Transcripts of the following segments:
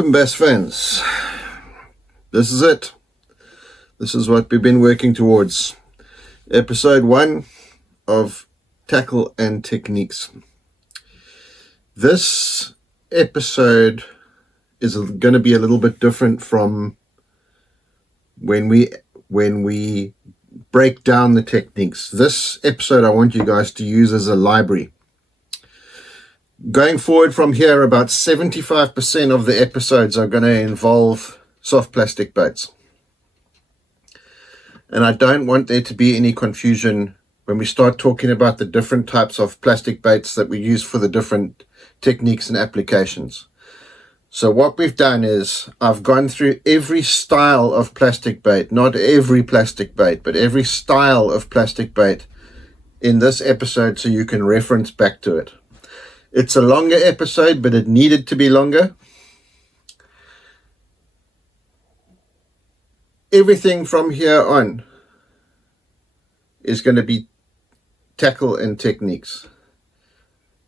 Welcome, best friends. This is it. This is what we've been working towards. Episode 1 of Tackle and Techniques. This episode is going to be a little bit different from when we break down the techniques. This episode I want you guys to use as a library. Going forward from here, about 75% of the episodes are going to involve soft plastic baits. And I don't want there to be any confusion when we start talking about the different types of plastic baits that we use for the different techniques and applications. So what we've done is I've gone through every style of plastic bait, not every plastic bait, but every style of plastic bait in this episode so you can reference back to it. It's a longer episode, but it needed to be longer. Everything from here on is going to be tackle and techniques.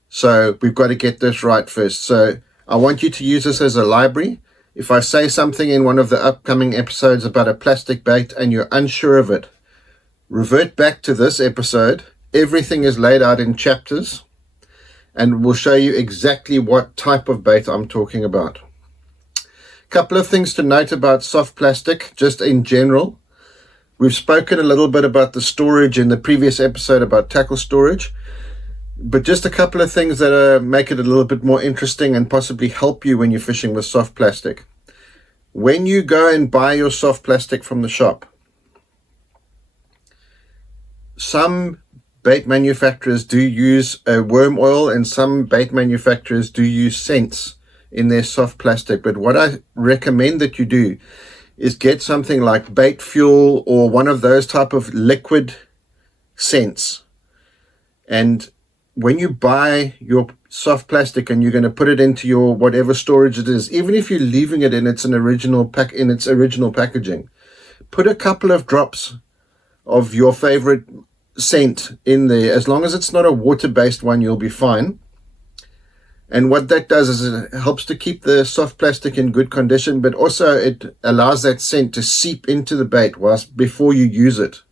So we've got to get this right first. So I want you to use this as a library. If I say something in one of the upcoming episodes about a plastic bait and you're unsure of it, revert back to this episode. Everything is laid out in chapters, and we'll show you exactly what type of bait I'm talking about. Couple of things to note about soft plastic, just in general. We've spoken a little bit about the storage in the previous episode about tackle storage, but just a couple of things that make it a little bit more interesting and possibly help you when you're fishing with soft plastic. When you go and buy your soft plastic from the shop, some bait manufacturers do use a worm oil and some bait manufacturers do use scents in their soft plastic. But what I recommend that you do is get something like bait fuel or one of those type of liquid scents. And when you buy your soft plastic and you're going to put it into your whatever storage it is, even if you're leaving it in its original packaging, put a couple of drops of your favorite scent in there. As long as it's not a water-based one, you'll be fine. And what that does is it helps to keep the soft plastic in good condition, but also it allows that scent to seep into the bait before you use it,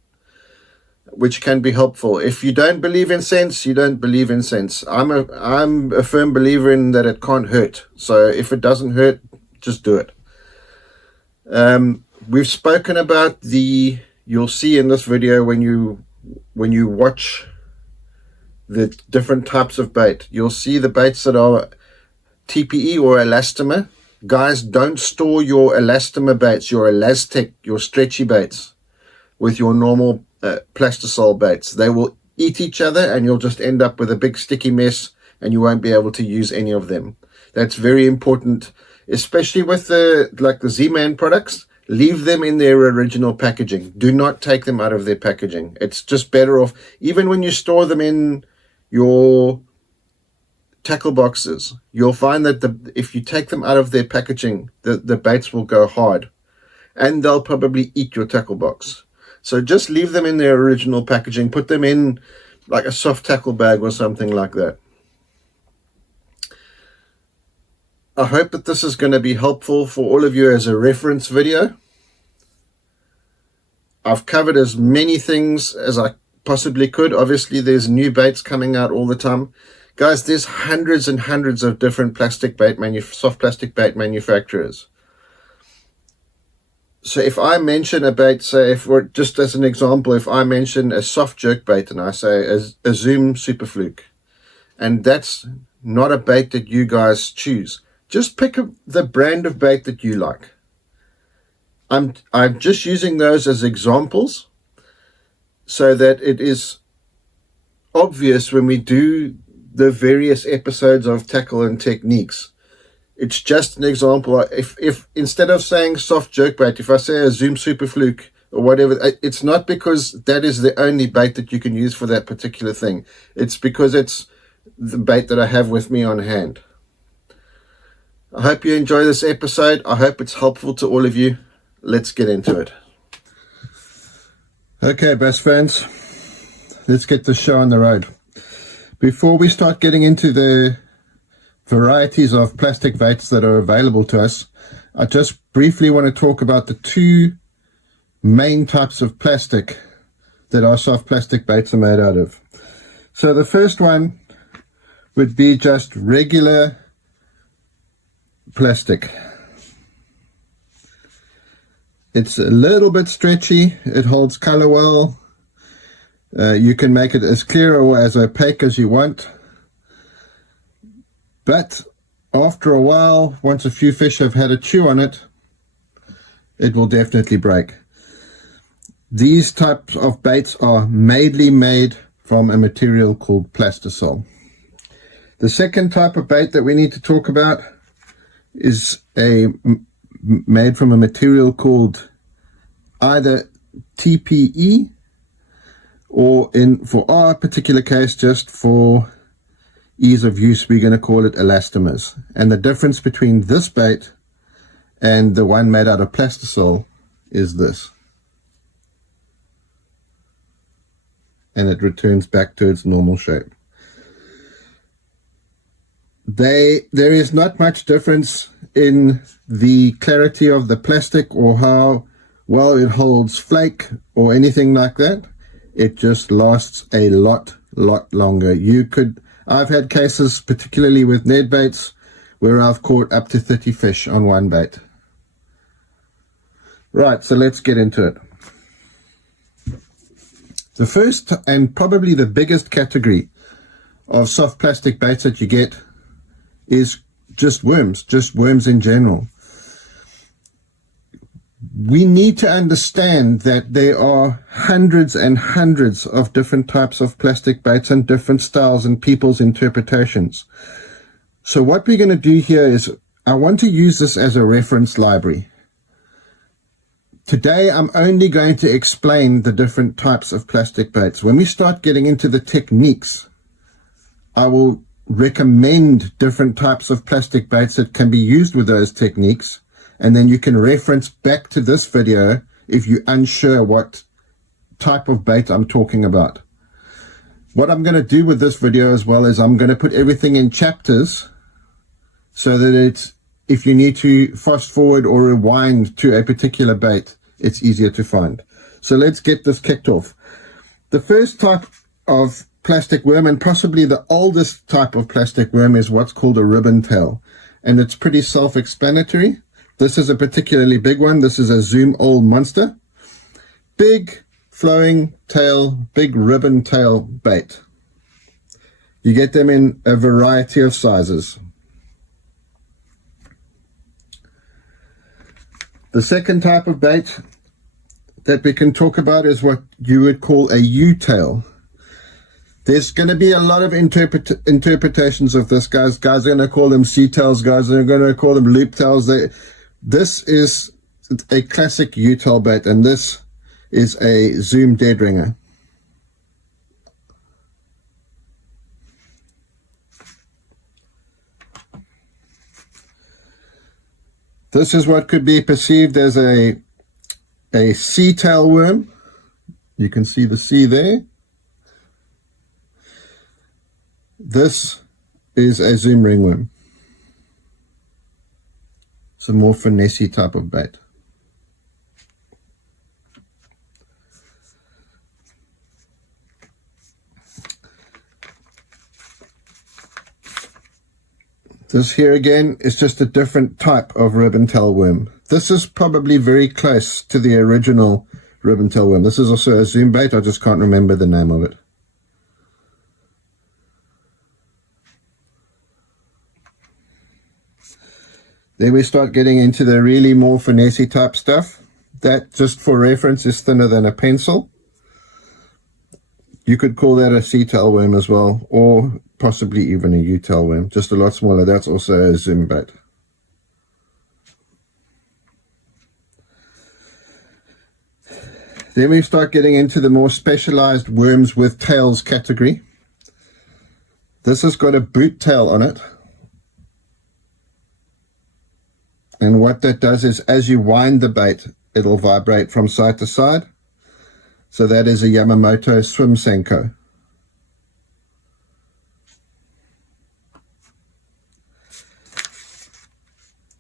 which can be helpful. If you don't believe in scents, you don't believe in scents. I'm a firm believer in that it can't hurt. So if it doesn't hurt, just do it. We've spoken about you'll see in this video when you watch the different types of bait, you'll see the baits that are TPE or elastomer. Guys, don't store your elastomer baits, your elastic, your stretchy baits with your normal plastisol baits. They will eat each other and you'll just end up with a big sticky mess and you won't be able to use any of them. That's very important, especially with the Z-Man products. Leave them in their original packaging. Do not take them out of their packaging. It's just better off. Even when you store them in your tackle boxes, you'll find that if you take them out of their packaging, the baits will go hard and they'll probably eat your tackle box. So just leave them in their original packaging. Put them in like a soft tackle bag or something like that. I hope that this is going to be helpful for all of you as a reference video. I've covered as many things as I possibly could. Obviously, there's new baits coming out all the time. Guys, there's hundreds and hundreds of different soft plastic bait manufacturers. So if I mention a bait, say, just as an example, if I mention a soft jerkbait and I say a Zoom Super Fluke, and that's not a bait that you guys choose, just pick the brand of bait that you like. I'm just using those as examples so that it is obvious when we do the various episodes of tackle and techniques. It's just an example. If instead of saying soft jerkbait, if I say a Zoom Super Fluke or whatever, it's not because that is the only bait that you can use for that particular thing. It's because it's the bait that I have with me on hand. I hope you enjoy this episode. I hope it's helpful to all of you. Let's get into it. Okay, best friends, let's get the show on the road. Before we start getting into the varieties of plastic baits that are available to us, I just briefly want to talk about the two main types of plastic that our soft plastic baits are made out of. So the first one would be just regular plastic. It's a little bit stretchy, it holds color well, you can make it as clear or as opaque as you want, but after a while, once a few fish have had a chew on it, it will definitely break. These types of baits are mainly made from a material called plastisol. The second type of bait that we need to talk about is made from a material called either TPE or, for our particular case, just for ease of use, we're going to call it elastomers. And the difference between this bait and the one made out of plastisol is this. And it returns back to its normal shape. There is not much difference in the clarity of the plastic or how well it holds flake or anything like that. It just lasts a lot longer. I've had cases, particularly with Ned baits, where I've caught up to 30 fish on one bait. Right, so let's get into it. The first and probably the biggest category of soft plastic baits that you get is just worms in general. We need to understand that there are hundreds and hundreds of different types of plastic baits and different styles and people's interpretations. So what we're going to do here is, I want to use this as a reference library. Today I'm only going to explain the different types of plastic baits. When we start getting into the techniques, I will recommend different types of plastic baits that can be used with those techniques, and then you can reference back to this video if you're unsure what type of bait I'm talking about. What I'm going to do with this video as well is I'm going to put everything in chapters so that if you need to fast forward or rewind to a particular bait, it's easier to find. So let's get this kicked off. The first type of plastic worm, and possibly the oldest type of plastic worm, is what's called a ribbon tail, and it's pretty self-explanatory. This is a particularly big one. This is a Zoom old monster. Big flowing tail, big ribbon tail bait. You get them in a variety of sizes. The second type of bait that we can talk about is what you would call a U-tail. There's going to be a lot of interpretations of this, guys. Guys are going to call them C-tails, guys are going to call them loop tails. This is a classic U-tail bait, and this is a Zoom dead ringer. This is what could be perceived as a C-tail worm. You can see the C there. This is a Zoom ringworm. It's a more finessey type of bait. This here again is just a different type of ribbon tail worm. This is probably very close to the original ribbon tail worm. This is also a Zoom bait. I just can't remember the name of it. Then we start getting into the really more finessey type stuff. That, just for reference, is thinner than a pencil. You could call that a C-tail worm as well, or possibly even a U-tail worm, just a lot smaller. That's also a Zoom bait. Then we start getting into the more specialized worms with tails category. This has got a boot tail on it. And what that does is, as you wind the bait, it'll vibrate from side to side. So that is a Yamamoto swim Senko.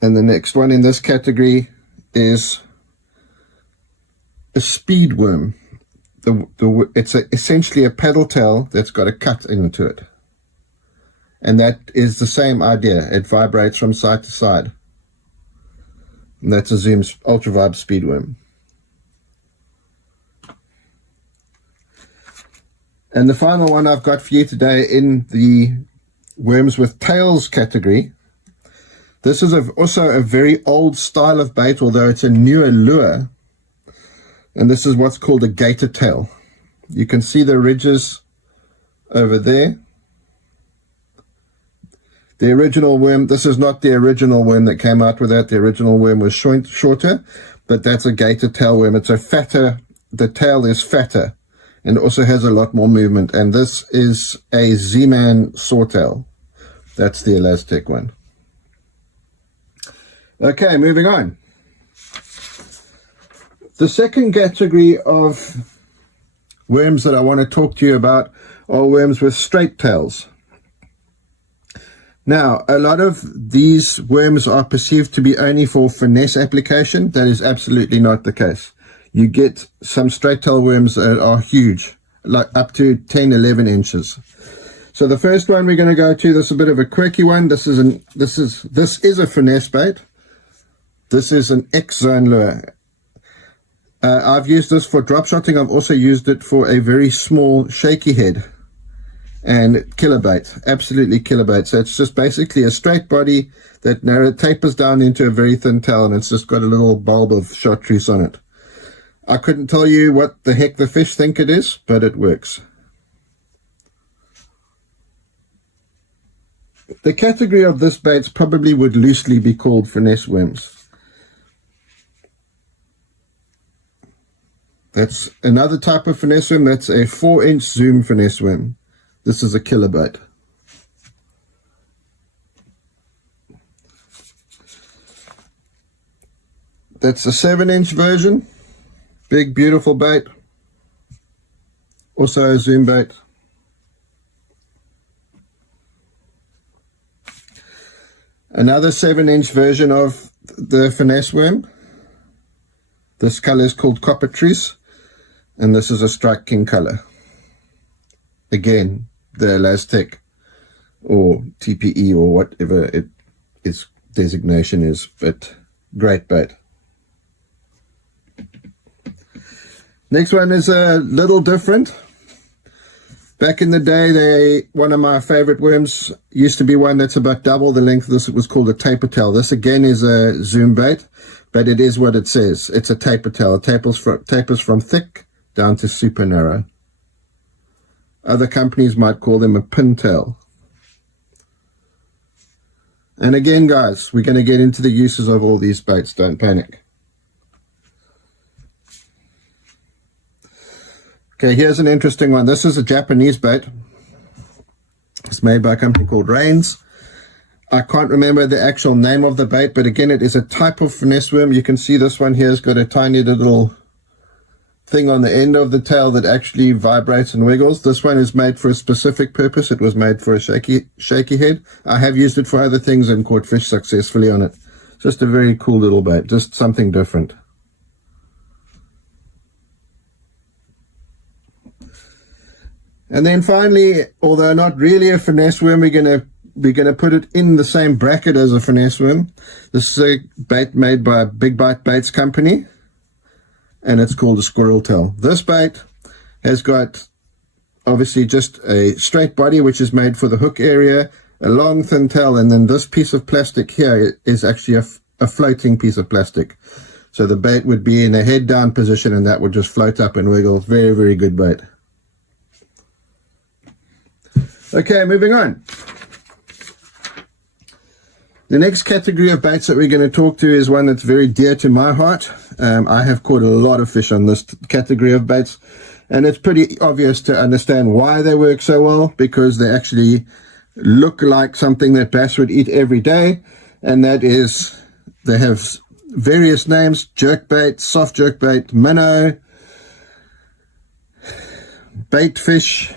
And the next one in this category is a speed worm. It's essentially a paddle tail that's got a cut into it. And that is the same idea. It vibrates from side to side. And that's a Zoom Ultra Vibe speed worm. And the final one I've got for you today in the worms with tails category. This is also a very old style of bait, although it's a newer lure. And this is what's called a gator tail. You can see the ridges over there. The original worm, this is not the original worm that came out with that. The original worm was shorter, but that's a gator tail worm. It's a fatter, the tail is fatter, and also has a lot more movement. And this is a Z-Man sawtail. That's the elastic one. Okay, moving on. The second category of worms that I want to talk to you about are worms with straight tails. Now, a lot of these worms are perceived to be only for finesse application. That is absolutely not the case. You get some straight tail worms that are huge, like up to 10, 11 inches. So the first one we're going to go to, this is a bit of a quirky one. This is a finesse bait. This is an X-zone lure. I've used this for drop shotting. I've also used it for a very small shaky head and killer bait, absolutely killer bait. So it's just basically a straight body that tapers down into a very thin tail, and it's just got a little bulb of chartreuse on it. I couldn't tell you what the heck the fish think it is, but it works. The category of this bait probably would loosely be called finesse worms. That's another type of finesse worm. That's a 4-inch zoom finesse worm. This is a killer bait. That's a 7-inch version. Big, beautiful bait. Also a zoom bait. Another 7-inch version of the finesse worm. This color is called coppertrees, and this is a strike king color. Again, the elastic or TPE or whatever its designation is, but great bait. Next one is a little different. Back in the day, one of my favorite worms used to be one that's about double the length. This was called a taper tail. This again is a zoom bait, but it is what it says. It's a taper tail. It tapers from thick down to super narrow. Other companies might call them a pintail. And again, guys, we're going to get into the uses of all these baits. Don't panic. Okay, here's an interesting one. This is a Japanese bait. It's made by a company called Rains. I can't remember the actual name of the bait, but again, it is a type of finesse worm. You can see this one here has got a tiny little thing on the end of the tail that actually vibrates and wiggles. This one is made for a specific purpose. It was made for a shaky head. I have used it for other things and caught fish successfully on it. Just a very cool little bait, just something different. And then finally, although not really a finesse worm, we're gonna put it in the same bracket as a finesse worm. This is a bait made by a Big Bite Baits company, and it's called a squirrel tail. This bait has got obviously just a straight body, which is made for the hook area, a long thin tail, and then this piece of plastic here is actually a floating piece of plastic. So the bait would be in a head down position, and that would just float up and wiggle. Very, very good bait. Okay, moving on. The next category of baits that we're going to talk to is one that's very dear to my heart. I have caught a lot of fish on this category of baits, and it's pretty obvious to understand why they work so well, because they actually look like something that bass would eat every day, and that is, they have various names: jerkbait, soft jerkbait, minnow, bait fish.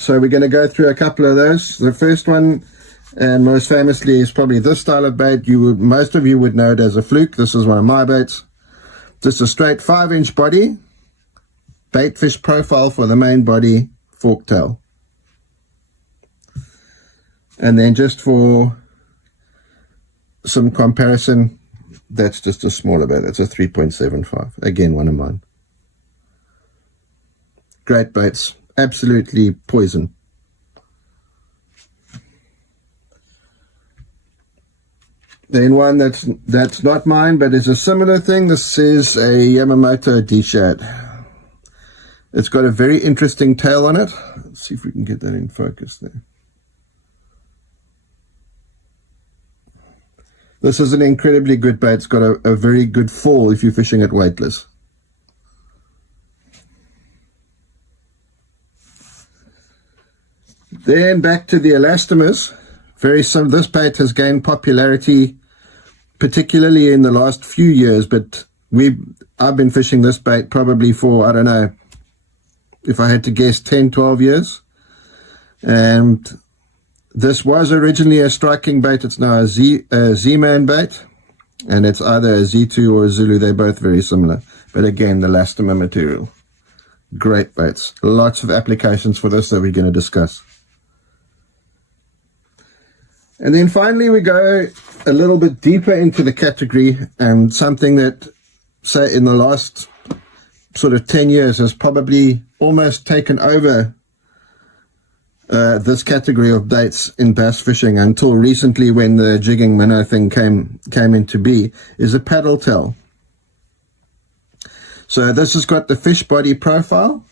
So we're going to go through a couple of those. The first one And most famously is probably this style of bait. Most of you would know it as a fluke. This is one of my baits. Just a straight 5-inch body, bait fish profile for the main body, fork tail. And then just for some comparison, that's just a smaller bait. It's a 3.75. Again, one of mine. Great baits. Absolutely poison. Then one that's not mine, but is a similar thing. This is a Yamamoto D-shad. It's got a very interesting tail on it. Let's see if we can get that in focus there. This is an incredibly good bait. It's got a very good fall if you're fishing it weightless. Then back to the elastomers. This bait has gained popularity, particularly in the last few years, but I've been fishing this bait probably for, I don't know, if I had to guess, 10, 12 years. And this was originally a striking bait. It's now a Z-Man bait, and it's either a Z2 or a Zulu. They're both very similar. But again, the elastomer material. Great baits. Lots of applications for this that we're going to discuss. And then finally we go a little bit deeper into the category, and something that, say, in the last sort of 10 years has probably almost taken over this category of baits in bass fishing until recently, when the jigging minnow thing came into be, is a paddle tail. So this has got the fish body profile,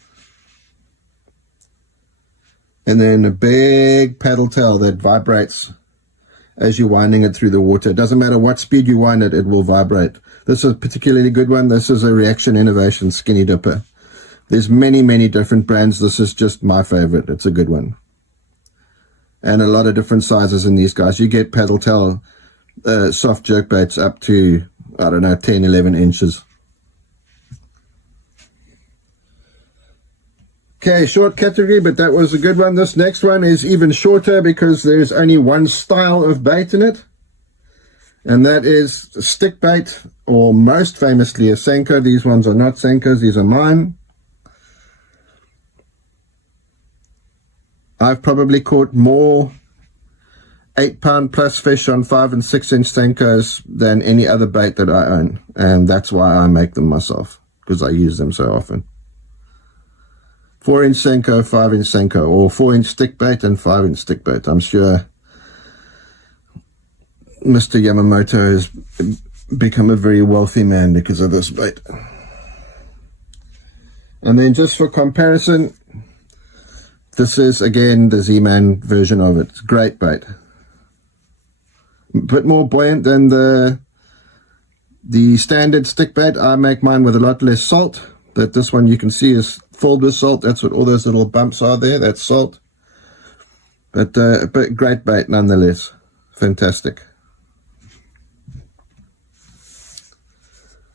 and then a big paddle tail that vibrates as you're winding it through the water. It doesn't matter what speed you wind it, it will vibrate. This is a particularly good one. This is a Reaction Innovation Skinny Dipper. There's many, many different brands. This is just my favorite. It's a good one. And a lot of different sizes in these guys. You get paddle tail soft jerk baits up to, I don't know, 10, 11 inches. Okay, short category, but that was a good one. This next one is even shorter because there's only one style of bait in it. And that is stickbait, or most famously a Senko. These ones are not Senkos, these are mine. I've probably caught more 8-pound plus fish on 5 and 6 inch Senkos than any other bait that I own. And that's why I make them myself, because I use them so often. 4-inch Senko, 5-inch Senko, or 4-inch stickbait and 5-inch stickbait. I'm sure Mr. Yamamoto has become a very wealthy man because of this bait. And then just for comparison, this is again the Z-Man version of it. It's a great bait. A bit more buoyant than the standard stickbait. I make mine with a lot less salt. But this one you can see is filled with salt. That's what all those little bumps are there. That's salt. But great bait nonetheless. Fantastic.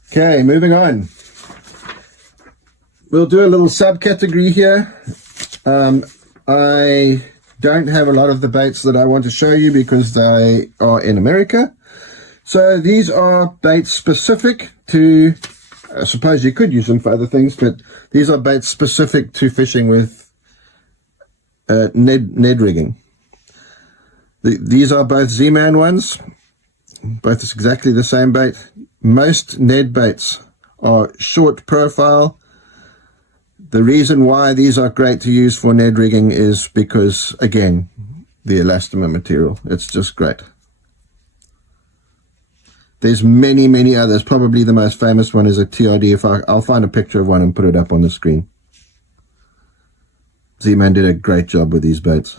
Okay, moving on. We'll do a little subcategory here. I don't have a lot of the baits that I want to show you because they are in America. So these are baits specific to, I suppose you could use them for other things, but these are baits specific to fishing with Ned rigging. These are both Z-Man ones. Both is exactly the same bait. Most Ned baits are short profile. The reason why these are great to use for Ned rigging is because, again, the elastomer material. It's just great. There's many, many others. Probably the most famous one is a TRD. I'll find a picture of one and put it up on the screen. Z-Man did a great job with these baits.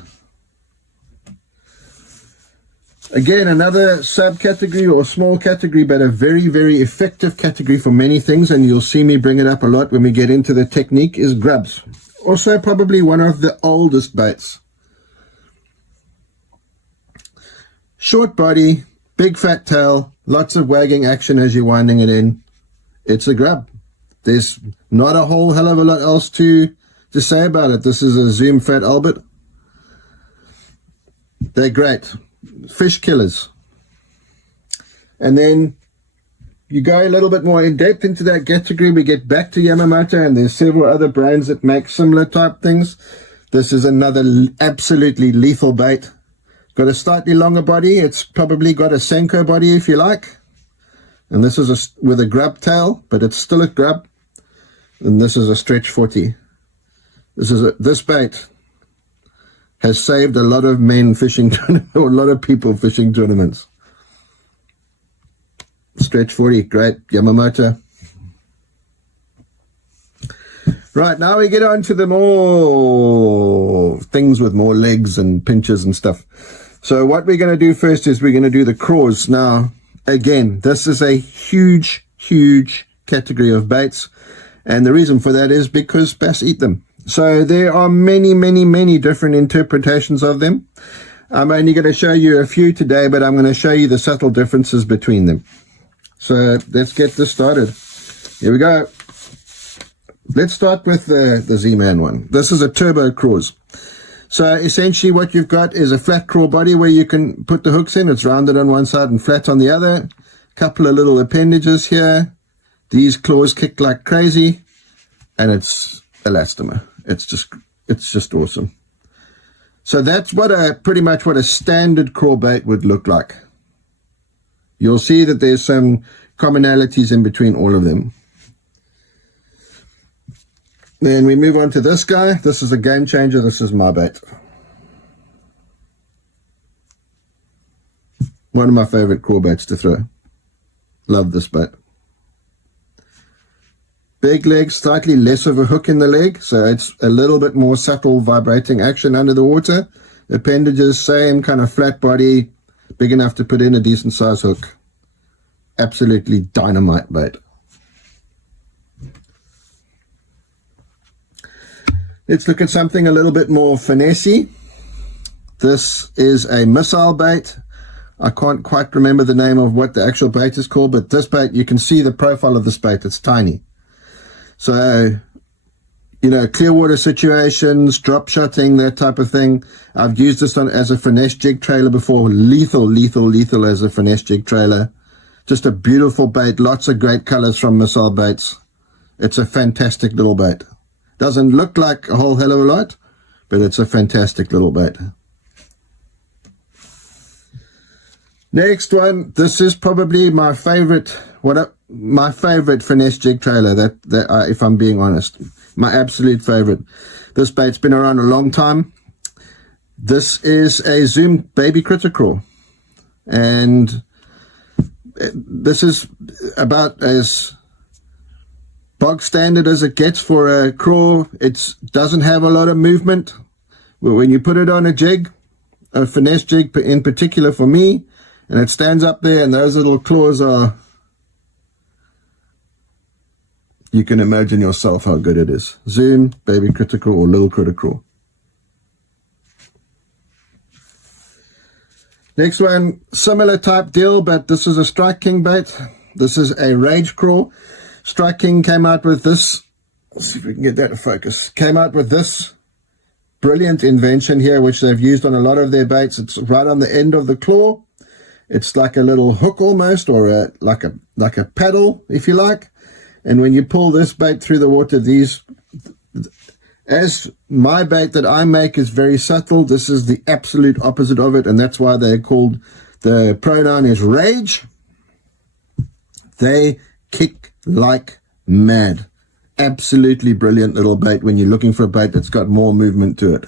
Again, another subcategory or small category, but a very, very effective category for many things, and you'll see me bring it up a lot when we get into the technique, is grubs. Also probably one of the oldest baits. Short body, big fat tail, lots of wagging action as you're winding it in. It's a grub. There's not a whole hell of a lot else to say about it. This is a Zoom Fat Albert. They're great. fish killers. And then you go a little bit more in depth into that category, we get back to Yamamoto, and there's several other brands that make similar type things. This is another absolutely lethal bait. Got a slightly longer body. It's probably got a Senko body if you like. And this is with a grub tail, but it's still a grub. And this is a stretch 40. This bait has saved a lot of men fishing tournaments, or a lot of people fishing tournaments. Stretch 40, great, Yamamoto. Right, now we get on to the more things with more legs and pinches and stuff. So what we're going to do first is we're going to do the Craws. Now, again, this is a huge, huge category of baits. And the reason for that is because bass eat them. So there are many, many, many different interpretations of them. I'm only going to show you a few today, but I'm going to show you the subtle differences between them. So let's get this started. Here we go. Let's start with the Z-Man one. This is a turbo Craws. So essentially what you've got is a flat crawl body where you can put the hooks in. It's rounded on one side and flat on the other. Couple of little appendages here. These claws kick like crazy. And it's elastomer. It's just awesome. So that's pretty much what a standard crawl bait would look like. You'll see that there's some commonalities in between all of them. Then we move on to this guy. This is a game changer. This is my bait. One of my favorite crawl baits to throw. Love this bait. Big leg, slightly less of a hook in the leg, so it's a little bit more subtle vibrating action under the water. Appendages, same kind of flat body, big enough to put in a decent size hook. Absolutely dynamite bait. Let's look at something a little bit more finessey. This is a missile bait. I can't quite remember the name of what the actual bait is called, but this bait, you can see the profile of this bait. It's tiny. So, you know, clear water situations, drop shotting, that type of thing. I've used this as a finesse jig trailer before. Lethal, lethal, lethal as a finesse jig trailer. Just a beautiful bait. Lots of great colors from missile baits. It's a fantastic little bait. Doesn't look like a whole hell of a lot, but it's a fantastic little bait. Next one. This is probably my favorite. My favorite finesse jig trailer. If I'm being honest, my absolute favorite. This bait's been around a long time. This is a Zoom baby critter crawl, and this is about as bog standard as it gets for a crawl. It doesn't have a lot of movement. But when you put it on a jig, a finesse jig in particular for me, and it stands up there and those little claws are, you can imagine yourself how good it is. Zoom, baby critter crawl, or little critter crawl. Next one, similar type deal, but this is a Strike King bait. This is a Rage Crawl. Strike King came out with this. Let's see if we can get that to focus. Came out with this brilliant invention here, which they've used on a lot of their baits. It's right on the end of the claw. It's like a little hook almost, or like a paddle, if you like. And when you pull this bait through the water, as my bait that I make is very subtle, this is the absolute opposite of it, and that's why they're called, the pronoun is Rage. They kick like mad. Absolutely brilliant little bait when you're looking for a bait that's got more movement to it.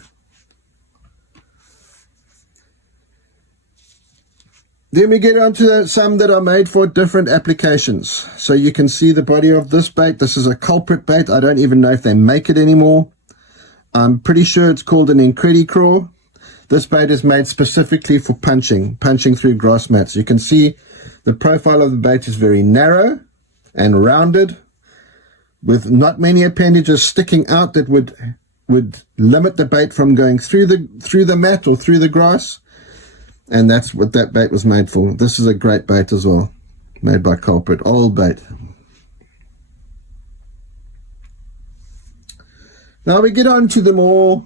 Then we get on to some that are made for different applications. So you can see the body of this bait. This is a culprit bait. I don't even know if they make it anymore. I'm pretty sure it's called an Incredi Craw. This bait is made specifically for punching through grass mats. You can see the profile of the bait is very narrow and rounded, with not many appendages sticking out that would limit the bait from going through the mat or through the grass. And that's what that bait was made for. This is a great bait as well, made by Culprit, old bait. Now we get on to the more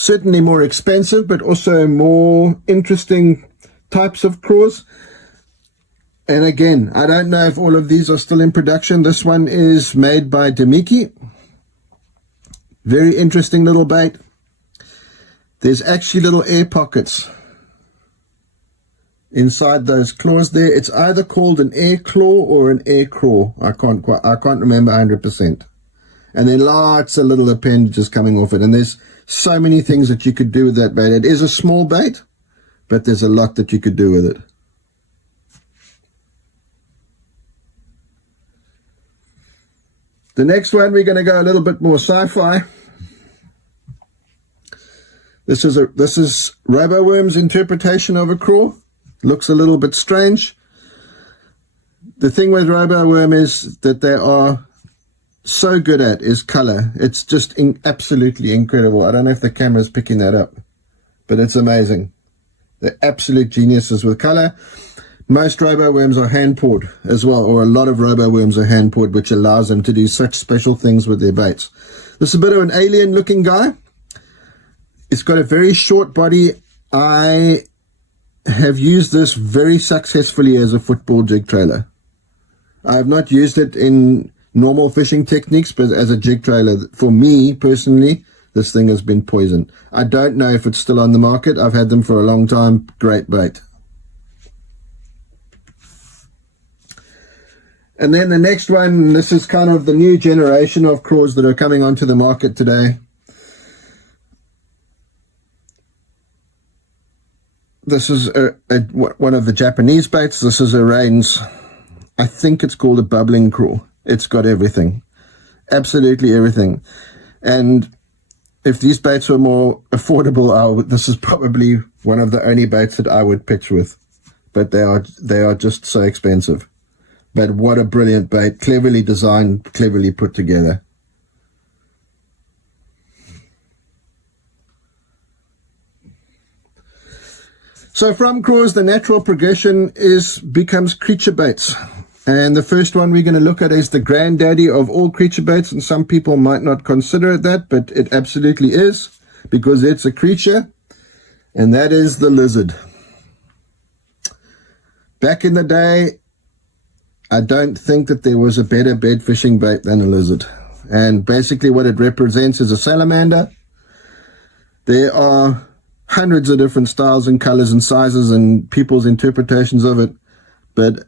certainly more expensive, but also more interesting types of craws. And again, I don't know if all of these are still in production. This one is made by Demiki. Very interesting little bait. There's actually little air pockets inside those claws there. It's either called an air claw or an air craw. I can't remember 100%. And then lots of little appendages coming off it. And there's so many things that you could do with that bait. It is a small bait, but there's a lot that you could do with it. The next one, we're going to go a little bit more sci-fi. This is Roboworm's interpretation of a craw. Looks a little bit strange. The thing with Roboworm is that they are so good at is color. It's just absolutely incredible. I don't know if the camera's picking that up, but it's amazing. They're absolute geniuses with color. Most Roboworms are hand-poured as well, or a lot of Roboworms are hand-poured, which allows them to do such special things with their baits. This is a bit of an alien-looking guy. It's got a very short body. I have used this very successfully as a football jig trailer. I have not used it in normal fishing techniques, but as a jig trailer, for me personally, this thing has been poisoned. I don't know if it's still on the market. I've had them for a long time. Great bait. And then the next one, this is kind of the new generation of craws that are coming onto the market today. This is one of the Japanese baits. This is a Rain's, I think it's called a bubbling craw. It's got everything, absolutely everything. And if these baits were more affordable, this is probably one of the only baits that I would pitch with. But they are just so expensive. But what a brilliant bait, cleverly designed, cleverly put together. So from craws, the natural progression becomes creature baits. And the first one we're going to look at is the granddaddy of all creature baits. And some people might not consider it that, but it absolutely is, because it's a creature. And that is the lizard. Back in the day, I don't think that there was a better bed fishing bait than a lizard. And basically what it represents is a salamander. There are hundreds of different styles and colors and sizes and people's interpretations of it, but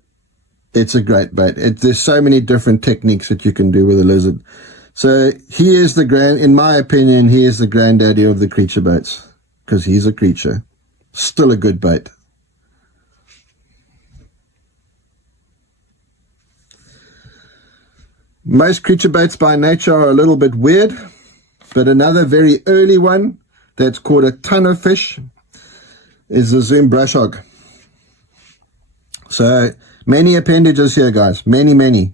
it's a great bait. There's so many different techniques that you can do with a lizard. So he is in my opinion, he is the granddaddy of the creature baits, because he's a creature. Still a good bait. Most creature baits by nature are a little bit weird, but another very early one that's caught a ton of fish is the Zoom brush hog. So many appendages here, guys, many.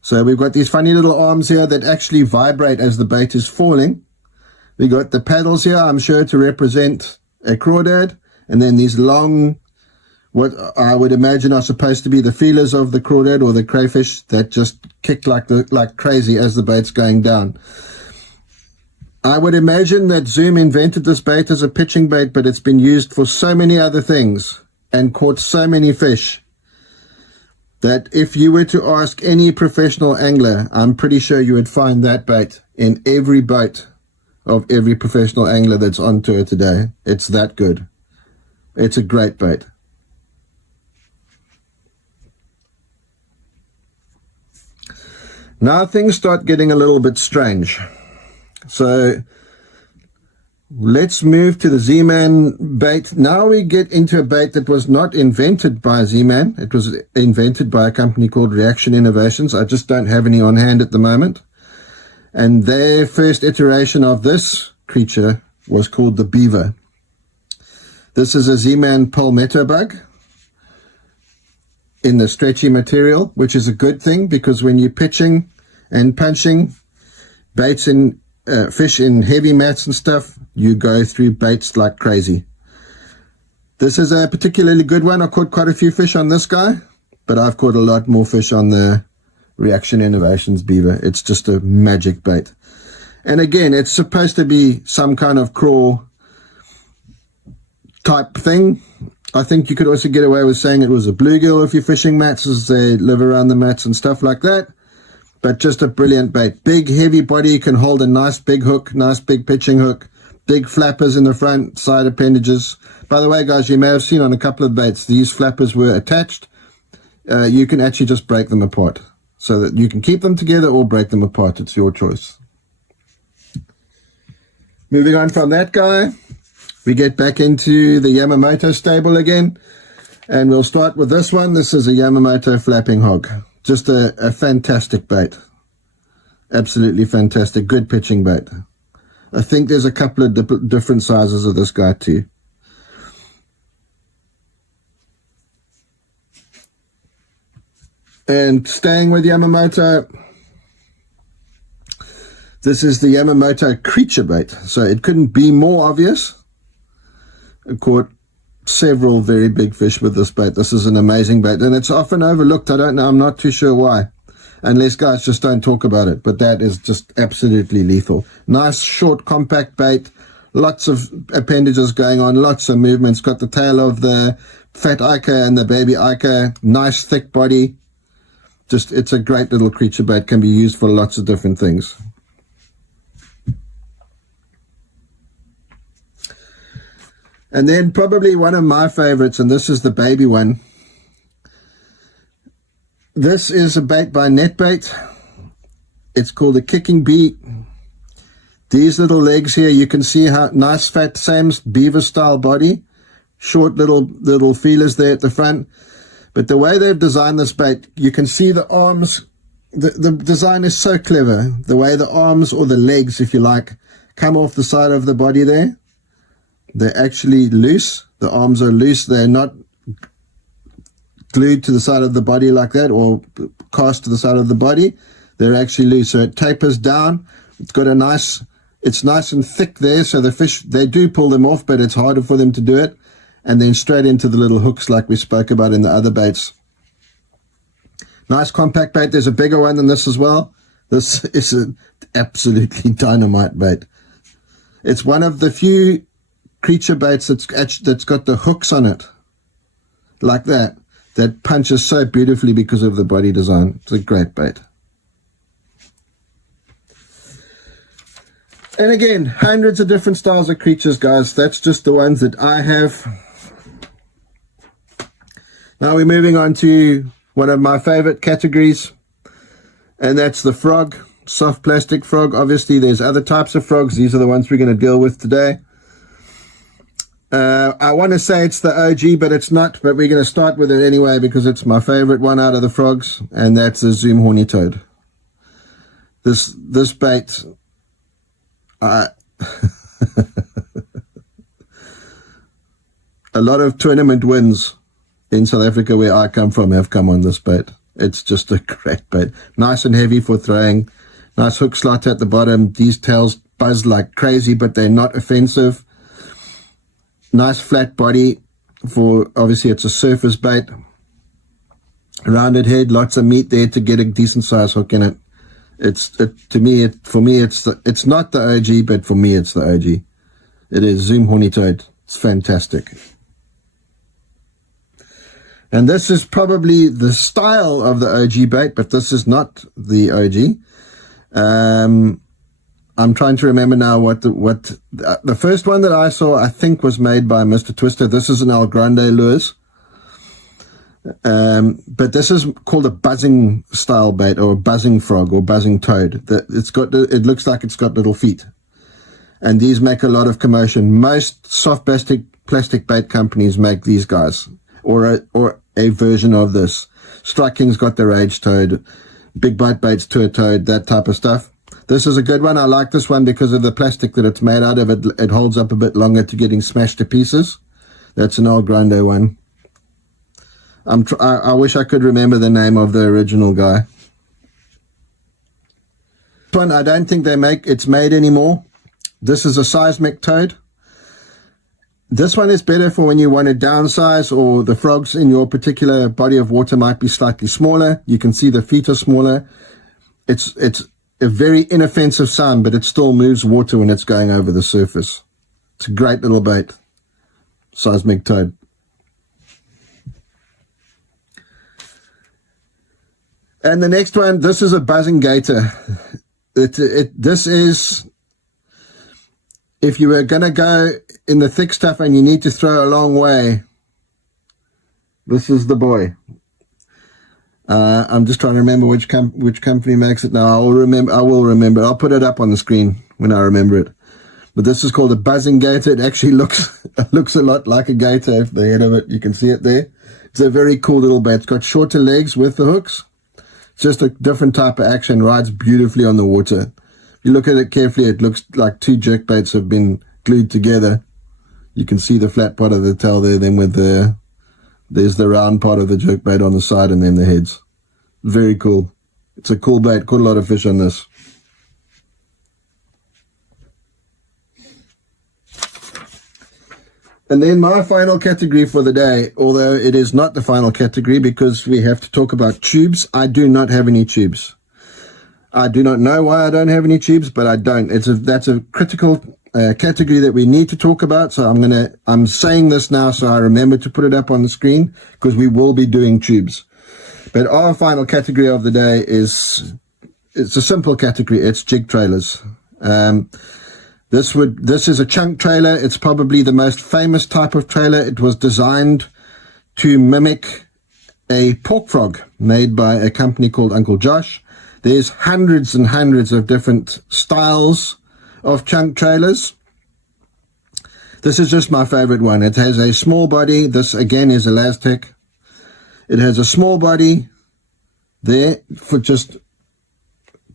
So we've got these funny little arms here that actually vibrate as the bait is falling. We got the paddles here, I'm sure, to represent a crawdad, and then these long, what I would imagine are supposed to be the feelers of the crawdad or the crayfish that just kick like crazy as the bait's going down. I would imagine that Zoom invented this bait as a pitching bait, but it's been used for so many other things and caught so many fish that if you were to ask any professional angler, I'm pretty sure you would find that bait in every boat of every professional angler that's on tour today. It's that good. It's a great bait. Now things start getting a little bit strange. So let's move to the Z-Man bait. Now we get into a bait that was not invented by Z-Man. It was invented by a company called Reaction Innovations. I just don't have any on hand at the moment. And their first iteration of this creature was called the Beaver. This is a Z-Man palmetto bug in the stretchy material, which is a good thing, because when you're pitching and punching baits in fish in heavy mats and stuff, you go through baits like crazy. This is a particularly good one. I caught quite a few fish on this guy, but I've caught a lot more fish on the Reaction Innovations Beaver. It's just a magic bait. And again, it's supposed to be some kind of craw type thing. I think you could also get away with saying it was a bluegill if you're fishing mats, as they live around the mats and stuff like that. But just a brilliant bait. Big, heavy body, can hold a nice big hook, nice big pitching hook. Big flappers in the front side appendages. By the way, guys, you may have seen on a couple of baits, these flappers were attached. You can actually just break them apart. So that you can keep them together or break them apart. It's your choice. Moving on from that guy, we get back into the Yamamoto stable again. And we'll start with this one. This is a Yamamoto flapping hog. Just a fantastic bait. Absolutely fantastic. Good pitching bait. I think there's a couple of different sizes of this guy too. And staying with Yamamoto, this is the Yamamoto creature bait. So it couldn't be more obvious. I caught several very big fish with this bait. This is an amazing bait, and it's often overlooked. I don't know, I'm not too sure why, unless guys just don't talk about it, but that is just absolutely lethal. Nice short compact bait, lots of appendages going on, lots of movements. Got the tail of the fat ica and the baby ica, nice thick body. Just, it's a great little creature bait, can be used for lots of different things. And then probably one of my favorites, and this is the baby one. This is a bait by Netbait. It's called a kicking bee. These little legs here, you can see how nice fat, same beaver style body. Short little feelers there at the front. But the way they've designed this bait, you can see the arms. The design is so clever. The way the arms, or the legs if you like, come off the side of the body there. They're actually loose. The arms are loose. They're not glued to the side of the body like that, or cast to the side of the body. They're actually loose. So it tapers down. It's got a nice, it's nice and thick there. So the fish, they do pull them off, but it's harder for them to do it. And then straight into the little hooks like we spoke about in the other baits. Nice compact bait. There's a bigger one than this as well. This is an absolutely dynamite bait. It's one of the few creature baits that's got the hooks on it like that punches so beautifully because of the body design. It's a great bait. And again, hundreds of different styles of creatures, guys. That's just the ones that I have. Now we're moving on to one of my favorite categories, and that's the frog, soft plastic frog. Obviously there's other types of frogs. These are the ones we're going to deal with today. I want to say it's the OG, but it's not. But we're going to start with it anyway because it's my favorite one out of the frogs, and that's the Zoom Horny Toad. This bait, a lot of tournament wins in South Africa where I come from have come on this bait. It's just a great bait. Nice and heavy for throwing. Nice hook slot at the bottom. These tails buzz like crazy, but they're not offensive. Nice flat body for, obviously it's a surface bait. Rounded head, lots of meat there to get a decent size hook in it. For me it's not the OG, but for me it's the OG. It is Zoom Horny Toad. It's fantastic. And this is probably the style of the OG bait, but this is not the OG. I'm trying to remember now what the first one that I saw, I think, was made by Mr. Twister. This is an El Grande lures. But this is called a buzzing style bait, or a buzzing frog, or buzzing toad. It looks like it's got little feet. And these make a lot of commotion. Most soft plastic bait companies make these guys, or a version of this. Striking's got the Rage Toad, Big Bite Baits Tour Toad, that type of stuff. This is a good one. I like this one because of the plastic that it's made out of. It holds up a bit longer to getting smashed to pieces. That's an El Grande one. I wish I could remember the name of the original guy. This one, I don't think it's made anymore. This is a Seismic Toad. This one is better for when you want to downsize, or the frogs in your particular body of water might be slightly smaller. You can see the feet are smaller. It's a very inoffensive sound, but it still moves water when it's going over the surface. It's a great little bait. Seismic Toad. And the next one, this is a buzzing gator. This is, if you were going to go in the thick stuff and you need to throw a long way, this is the boy. I'm just trying to remember which company makes it now. I will remember. I'll put it up on the screen when I remember it. But this is called a buzzing gator. It actually looks a lot like a gator. If the head of it, you can see it there. It's a very cool little bait. It's got shorter legs with the hooks. It's just a different type of action. Rides beautifully on the water. If you look at it carefully, it looks like two jerkbaits have been glued together. You can see the flat part of the tail there. Then with there's the round part of the jerkbait on the side, and then the heads. Very cool. It's a cool bait. Caught a lot of fish on this. And then my final category for the day, although it is not the final category because we have to talk about tubes. I do not have any tubes. I do not know why I don't have any tubes, but I don't. That's a critical category that we need to talk about. So I'm saying this now so I remember to put it up on the screen, because we will be doing tubes. But our final category of the day it's a simple category. It's jig trailers. This is a chunk trailer. It's probably the most famous type of trailer. It was designed to mimic a pork frog made by a company called Uncle Josh. There's hundreds and hundreds of different styles of chunk trailers. This is just my favorite one. It has a small body. This again is elastic. It has a small body there for just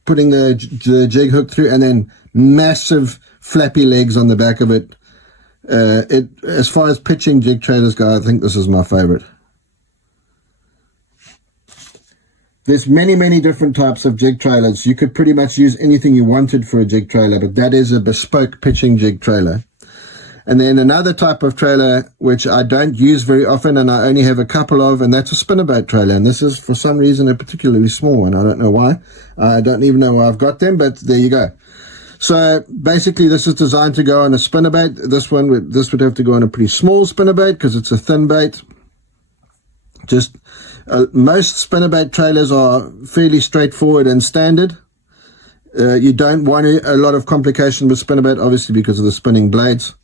putting the jig hook through, and then massive flappy legs on the back of it. As far as pitching jig trailers go, I think this is my favorite. There's many different types of jig trailers. You could pretty much use anything you wanted for a jig trailer, but that is a bespoke pitching jig trailer. And then another type of trailer, which I don't use very often and I only have a couple of, and that's a spinnerbait trailer. And this is, for some reason, a particularly small one. I don't know why. I don't even know why I've got them, but there you go. So basically, this is designed to go on a spinnerbait. This would have to go on a pretty small spinnerbait because it's a thin bait. Most spinnerbait trailers are fairly straightforward and standard. You don't want a lot of complication with spinnerbait, obviously, because of the spinning blades.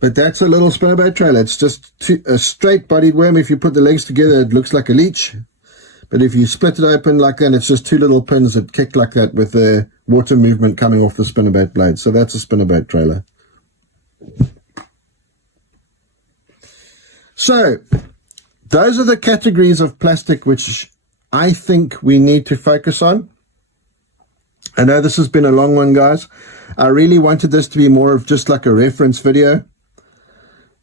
But that's a little spinnerbait trailer. It's just a straight-bodied worm. If you put the legs together, it looks like a leech. But if you split it open like that, it's just two little pins that kick like that with the water movement coming off the spinnerbait blade. So that's a spinnerbait trailer. So those are the categories of plastic which I think we need to focus on. I know this has been a long one, guys. I really wanted this to be more of just like a reference video.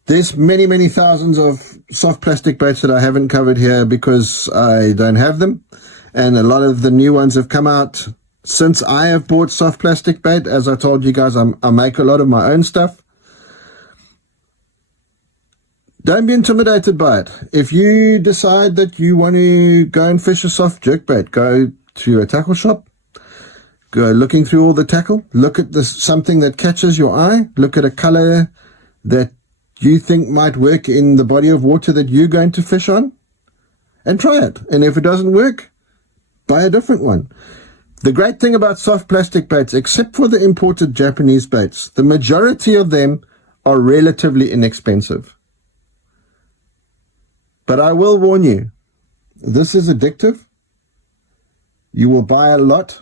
There's many thousands of soft plastic baits that I haven't covered here because I don't have them. And a lot of the new ones have come out since I have bought soft plastic bait. As I told you guys, I make a lot of my own stuff. Don't be intimidated by it. If you decide that you want to go and fish a soft jerkbait, go to a tackle shop. Go looking through all the tackle. Look at something that catches your eye. Look at a color that you think might work in the body of water that you're going to fish on, and try it. And if it doesn't work, buy a different one. The great thing about soft plastic baits, except for the imported Japanese baits, the majority of them are relatively inexpensive. But I will warn you, this is addictive. You will buy a lot.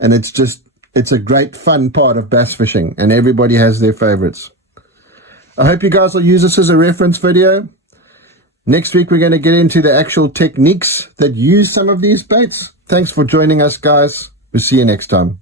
And it's a great fun part of bass fishing, and everybody has their favorites. I hope you guys will use this as a reference video. Next week, we're going to get into the actual techniques that use some of these baits. Thanks for joining us, guys. We'll see you next time.